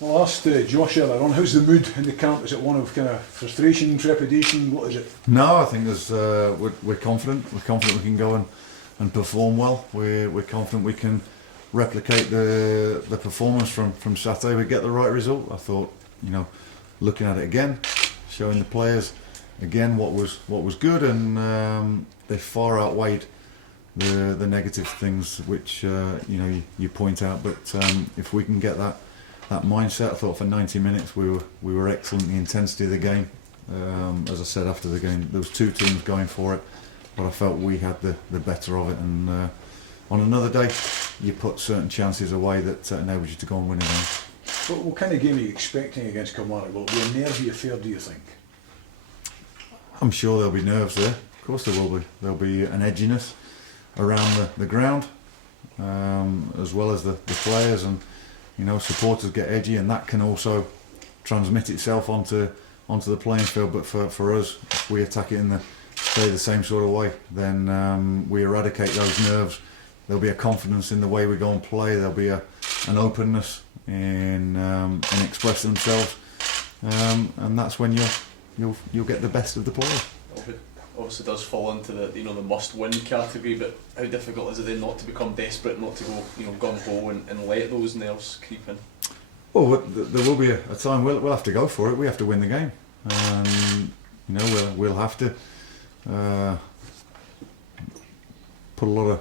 Well, I asked Josh earlier on, how's the mood in the camp? Is it one of kind of frustration, trepidation? What is it? No, I think we're confident. We're confident we can go and perform well. We're confident we can replicate the performance from Saturday. We get the right result. I thought, looking at it again, showing the players again what was good, and they far outweighed the negative things which you point out. But if we can get that mindset, I thought for 90 minutes we were excellent. The intensity of the game, as I said after the game, there was two teams going for it, but I felt we had the better of it. And on another day, you put certain chances away that enabled you to go and win a game. What kind of game are you expecting against Kilmarnock? Will it be a nervy affair, do you think? I'm sure there'll be nerves there. Of course there will be. There'll be an edginess around the ground, as well as the players, and supporters get edgy, and that can also transmit itself onto the playing field. But for us, if we attack it in the same sort of way, then we eradicate those nerves. There'll be a confidence in the way we go and play. There'll be an openness in expressing themselves, and that's when you'll get the best of the players. Obviously does fall into the must-win category, but how difficult is it then not to become desperate, not to go gung-ho and let those nerves creep in? Well, there will be a time we'll have to go for it. We have to win the game, and we'll have to put a lot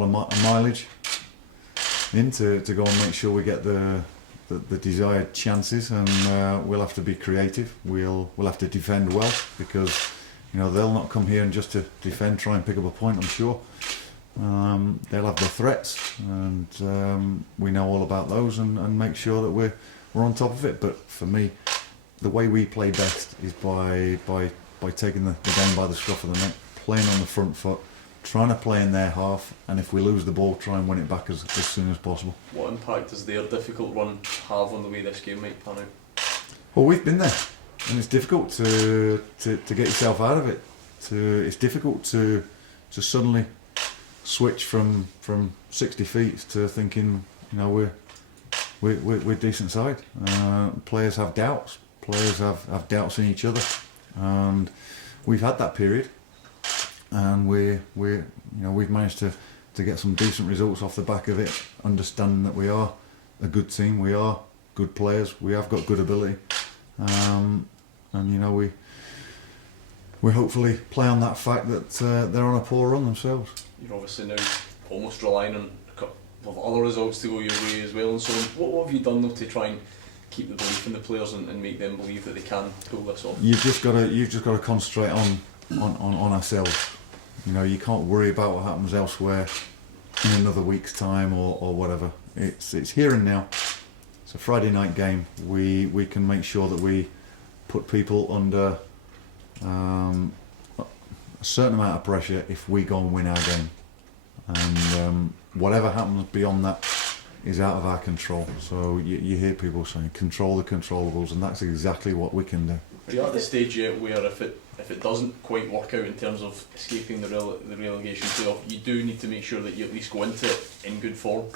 of mileage in to go and make sure we get the desired chances, and we'll have to be creative. We'll have to defend well, because they'll not come here and just to defend, try and pick up a point, I'm sure. They'll have their threats, and we know all about those, and make sure that we're on top of it. But for me, the way we play best is by taking the game by the scruff of the neck, playing on the front foot, trying to play in their half, and if we lose the ball, try and win it back as soon as possible. What impact does their difficult run have on the way this game might pan out? Well, we've been there, and it's difficult to get yourself out of it. It's difficult to suddenly switch from 60 feet to thinking we're a decent side. Players have doubts. Players have doubts in each other, and we've had that period, and we've managed to get some decent results off the back of it, understanding that we are a good team, we are good players, we have got good ability, and we hopefully play on that fact that they're on a poor run themselves. You're obviously now almost relying on a couple of other results to go your way as well, and so on. What have you done though to try and keep the belief in the players and make them believe that they can pull this off? You've just got to concentrate on ourselves. You can't worry about what happens elsewhere in another week's time or whatever. It's here and now. It's a Friday night game. We can make sure that we put people under a certain amount of pressure if we go and win our game, and whatever happens beyond that is out of our control. So you hear people saying control the controllables, and that's exactly what we can do. Are you at the stage yet where if it doesn't quite work out in terms of escaping the relegation playoff, you do need to make sure that you at least go into it in good form?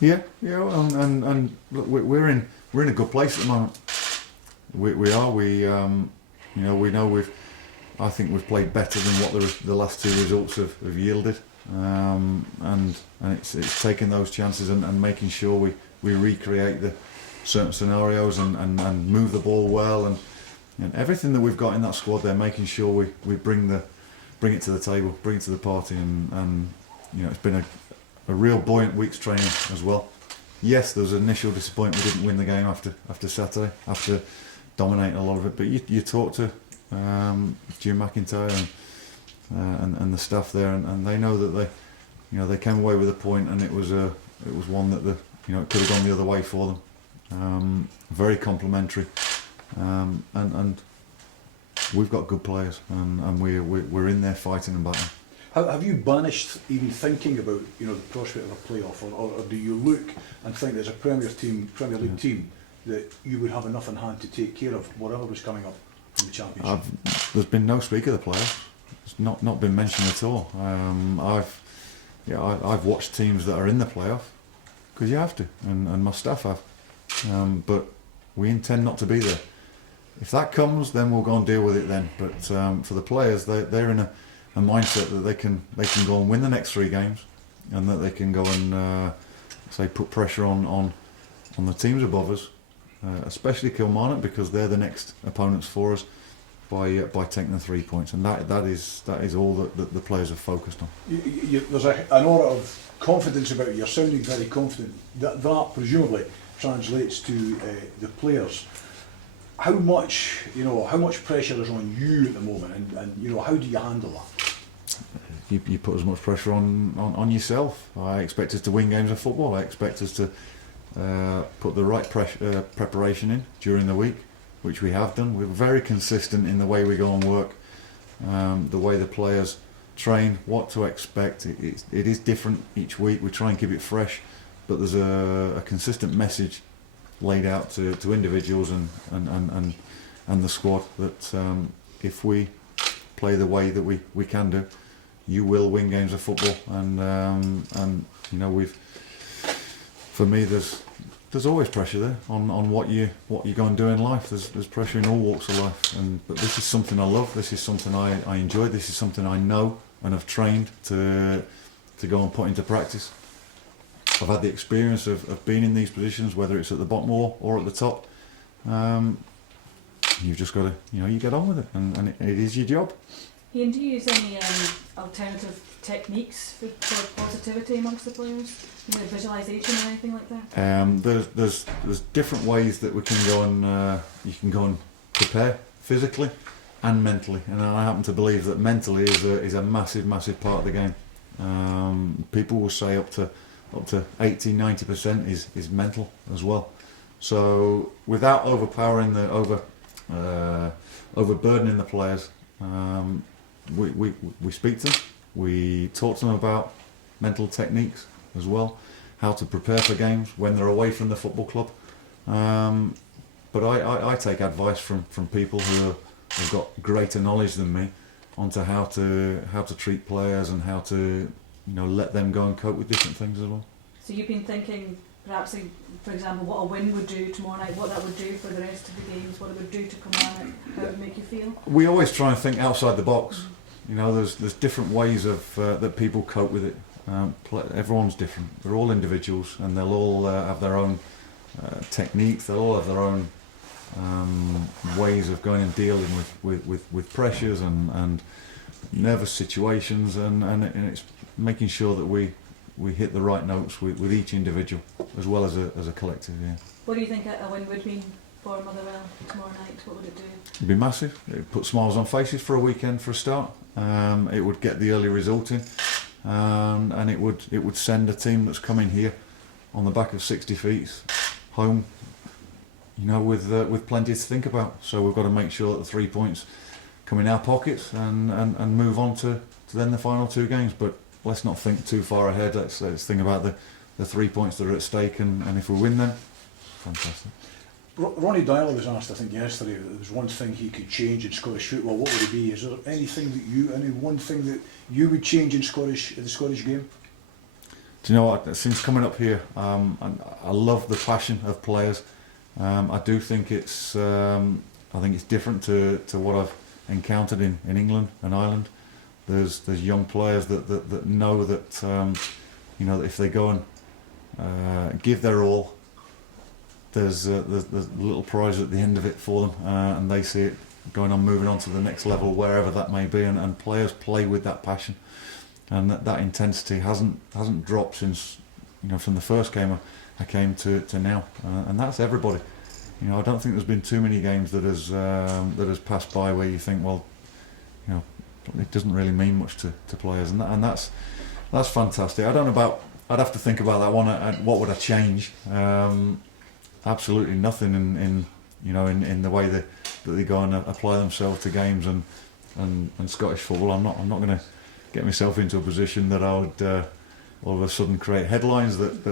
Yeah, and look, we're in a good place at the moment. We are. We know I think we've played better than what the last two results have yielded, and it's taking those chances and making sure we recreate the certain scenarios and move the ball well, and everything that we've got in that squad there, making sure we bring it to the table, bring it to the party, and it's been a real buoyant week's training as well. Yes, there was initial disappointment we didn't win the game after Saturday, after dominating a lot of it, but you talk to Jim McIntyre and the staff there, and they know that they came away with a point, and it was one that it could have gone the other way for them. Very complimentary, and we've got good players, and we're in there fighting and battling. Have you banished even thinking about the prospect of a playoff, or do you look and think there's a Premier League team that you would have enough in hand to take care of whatever was coming up from the Championship? There's been no speak of the playoffs. It's not been mentioned at all. I've watched teams that are in the playoff, because you have to, and my staff have. but we intend not to be there. If that comes, then we'll go and deal with it then. But for the players, they're in a mindset that they can go and win the next 3 games, and that they can go and put pressure on the teams above us, especially Kilmarnock, because they're the next opponents for us, by taking the 3 points, and that is all that the players are focused on. There's an aura of confidence about you. You're sounding very confident. That presumably translates to the players. How much pressure is on you at the moment, and how do you handle that? You put as much pressure on yourself. I expect us to win games of football. I expect us to put the right preparation in during the week, which we have done. We're very consistent in the way we go and work, the way the players train, what to expect. It is different each week. We try and keep it fresh, but there's a consistent message laid out to individuals and the squad that if we play the way that we can do, you will win games of football. And for me, there's always pressure there on what you go and do in life. There's pressure in all walks of life, but this is something I love. This is something I enjoy. This is something I know and have trained to go and put into practice. I've had the experience of being in these positions, whether it's at the bottom or at the top. You've just got to, you get on with it, and it is your job. Ian, do you use any alternative techniques for positivity amongst the players? Visualisation or anything like that? There's different ways that we can go and you can go and prepare physically and mentally, and I happen to believe that mentally is a massive part of the game. People will say up to 80-90% is mental as well. So without overpowering overburdening the players, we speak to them, we talk to them about mental techniques as well, how to prepare for games when they're away from the football club. But I take advice from people who have got greater knowledge than me onto how to treat players and how to let them go and cope with different things as well. So you've been thinking perhaps, for example, what a win would do tomorrow night, what that would do for the rest of the games, what it would do to Kilmarnock, how it would make you feel? We always try and think outside the box. There's different ways of that people cope with it. Everyone's different. They're all individuals, and they'll all have their own techniques. They'll all have their own ways of going and dealing with pressures and nervous situations, and it's making sure that we hit the right notes with each individual as well as a collective. Yeah. What do you think a win would mean for Motherwell tomorrow night? What would it do? It'd be massive. It'd put smiles on faces for a weekend for a start. It would get the early result in, and it would send a team that's coming here on the back of 6 defeats home, with plenty to think about. So we've got to make sure that the 3 points come in our pockets and move on to then the final 2 games. But let's not think too far ahead. Let's think about the 3 points that are at stake, and if we win them, fantastic. Ronnie Dyler was asked, I think yesterday, that there was one thing he could change in Scottish football. What would it be? Is there any one thing that you would change in the Scottish game? Do you know what? Since coming up here, I love the passion of players. I do think it's different to what I've encountered in England and Ireland. There's young players that know that that if they go and give their all, there's a little prize at the end of it for them, and they see it going on, moving on to the next level, wherever that may be, and players play with that passion, and that intensity hasn't dropped since from the first game I came to now, and that's everybody. I don't think there's been too many games that has passed by where you think, well, it doesn't really mean much to players, and that's fantastic. I don't know about. I'd have to think about that one. What would I change? Absolutely nothing in the way that they go and apply themselves to games and Scottish football. I'm not going to get myself into a position that I would all of a sudden create headlines that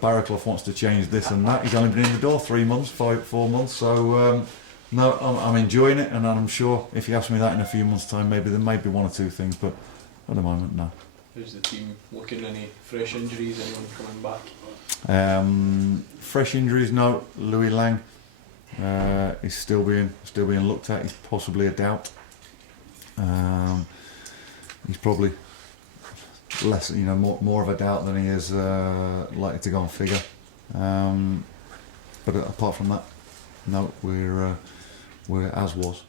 Baraclough wants to change this and that. He's only been in the door 4 months. So no, I'm enjoying it, and I'm sure if you ask me that in a few months' time, maybe there may be 1 or 2 things, but at the moment, no. How's the team looking? Any fresh injuries? Anyone coming back? Fresh injuries? No. Louis Lang is still being looked at. He's possibly a doubt. He's probably less, more of a doubt than he is likely to go on figure. But apart from that, no, we're as was.